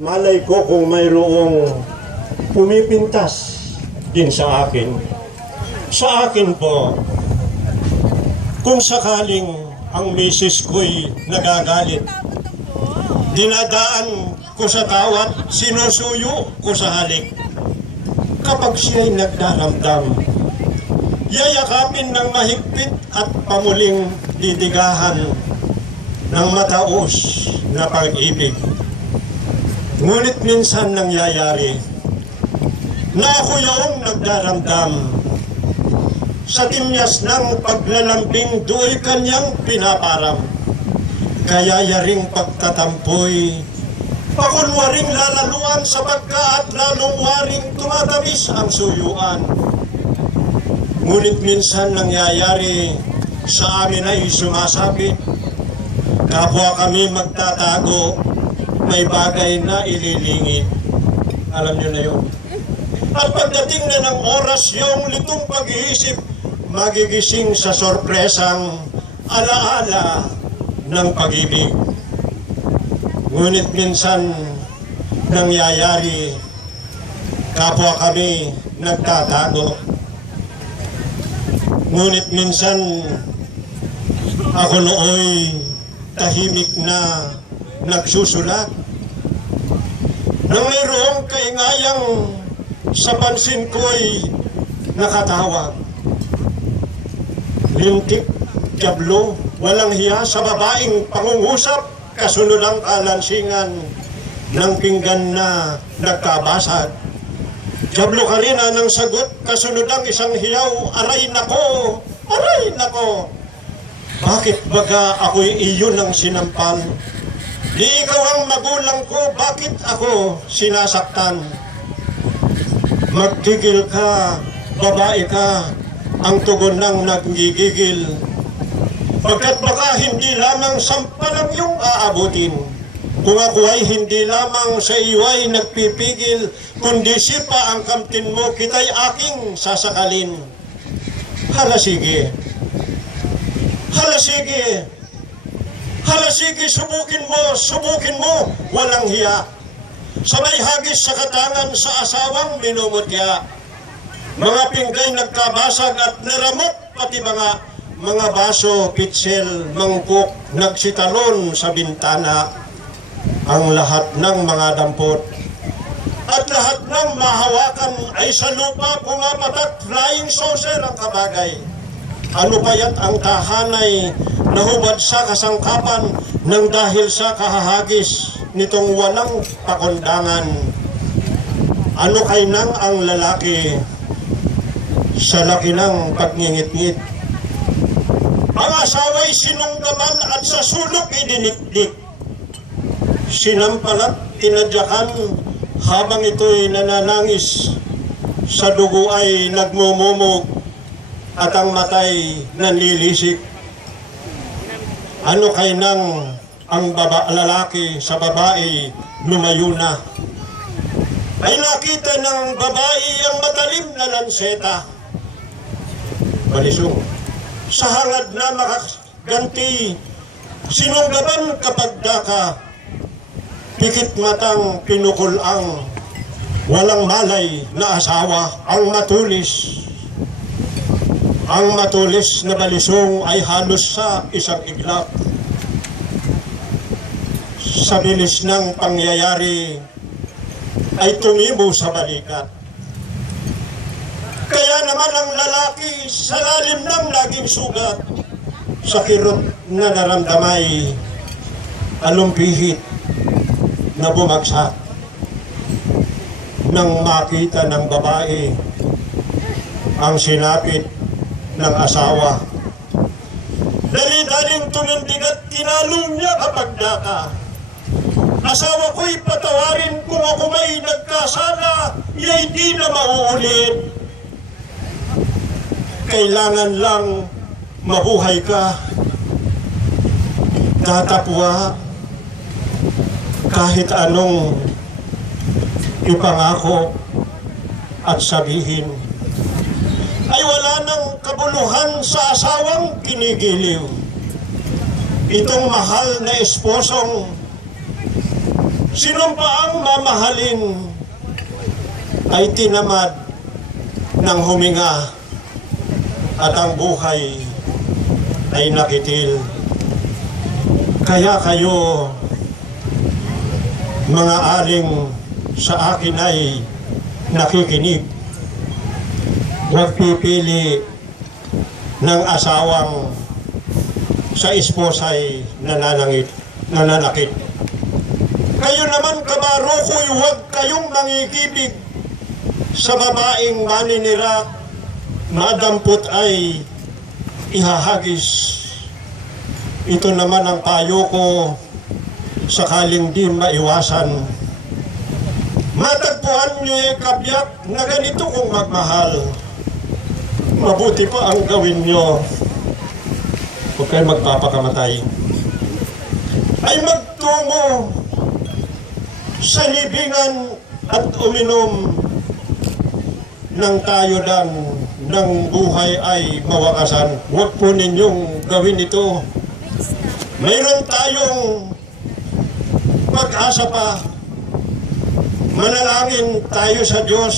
Malay ko kung mayroong pumipintas din sa akin. Sa akin po, kung sakaling ang misis ko'y nagagalit, dinadaan ko sa tawat, sinusuyo ko sa halik. Kapag siya'y nagdaramdam, yayakapin ng mahigpit at pamuling didigahan ng mataos na pag-ibig. Ngunit minsan nangyayari na ako yung nagdaramdam. Sa timyas ng paglalambing do'y kanyang pinaparam. Kaya yaring pagtatampoy, pakunwaring lalaluan sapagkat lalong waring tumatamis ang suyuan. Ngunit minsan nangyayari sa amin ay sumasabit. Kapwa kami magtatago, may bagay na ililingid. Alam niyo na yun. At pagdating na ng oras yung litong pag-iisip, magigising sa sorpresang alaala ng pag-ibig. Ngunit minsan nangyayari, kapwa kami nagtatago. Ngunit minsan ako nooy tahimik na nagsusulat. Nang mayroong kaingayang sa pansin ko'y nakatawag. Lintik, diablo, walang hiya sa babaeng pangungusap, kasunod ang kalansingan ng pinggan na nagkabasag. Diablo ka rin ng sagot, kasunod ang isang hiyaw, aray nako, aray nako. Bakit baga ako'y iyon ang sinampal? Di ikaw ang magulang ko, bakit ako sinasaktan? Magtigil ka, babae ka, ang tugon ng naggigigil. Pagkat baka hindi lamang sampalang yung aabutin. Kung ako ay hindi lamang sa iyo ay nagpipigil, kundi sipa ang kamtin mo, kita'y aking sasakalin. Hala sige. Hala sige. Hala sige, subukin mo, walang hiya. Sabay hagis sa katangan sa asawang minumutya. Mga pinggay nagkabasag at naramok pati mga baso, pitsel, mangkok, nagsitalon sa bintana. Ang lahat ng mga dampot at lahat ng mahawakan ay sa lupa pumapatak, flying saucer ang kabagay. Ano paya't ang tahanay nahubad sa kasangkapan nang dahil sa kahahagis nitong walang pakundangan. Ano kay nang ang lalaki sa laki ng pagngingit-ngit? Ang asawa'y sinunggaman at sa sulok idinikdik. Sinampalat, tinadyakan habang ito'y nananangis. Sa dugo ay nagmumumog at ang matay nanlilisik. Ano kay nang ang lalaki sa babae lumayo na? Ay nakita ng babae ang matalim na lanseta. Balisong, sa hangad na makaganti, sinunggaban kapag daka, pikit matang pinukul ang walang malay na asawa, ang matulis. Ang matulis na balisong ay halos sa isang iglap. Sa bilis ng pangyayari ay tumibo sa balikat. Kaya naman ang lalaki sa lalim ng laging sugat, sa kirot na naramdamay, alumpihit na bumagsak. Nang makita ng babae ang sinapit ng asawa, dali-daling tumindig at tinalong niya kapag daka. Asawa ko'y patawarin kung ako may nagkasala, iya'y di na mauulit. Kailangan lang mabuhay ka. Tatapwa kahit anong ipangako at sabihin. Ay wala nang kabuluhan sa asawang kinigiliw. Itong mahal na esposong Sinumpaang mamahalin ay tinamad ng huminga at ang buhay ay nakitil. Kaya kayo, mga aling sa akin ay nakikinig, huwag pipili ng asawang sa esposa'y nananakit. Kayo naman kabarukoy, huwag kayong mangigibig sa babaeng maninira, madampot ay ihahagis. Ito naman ang payo ko, sakaling di maiwasan. Matagpuan niyo yung kabiyak na ganito kung magmahal. Mabuti pa ang gawin niyo. Huwag kayo magpapakamatay. Ay magtungo sa libingan at uminom ng tayo dan ng buhay ay mawakasan. Huwag po ninyong gawin ito. Mayroon tayong pag-asa pa. Manalangin tayo sa Diyos,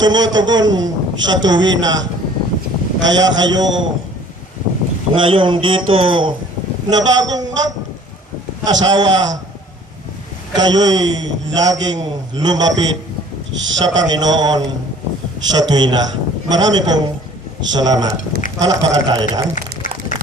tumutugon sa tuwina. Kaya kayo ngayon dito na bagong mag-asawa, kayo'y laging lumapit sa Panginoon sa tuwina. Marami pong salamat. Palakpakan tayo dyan.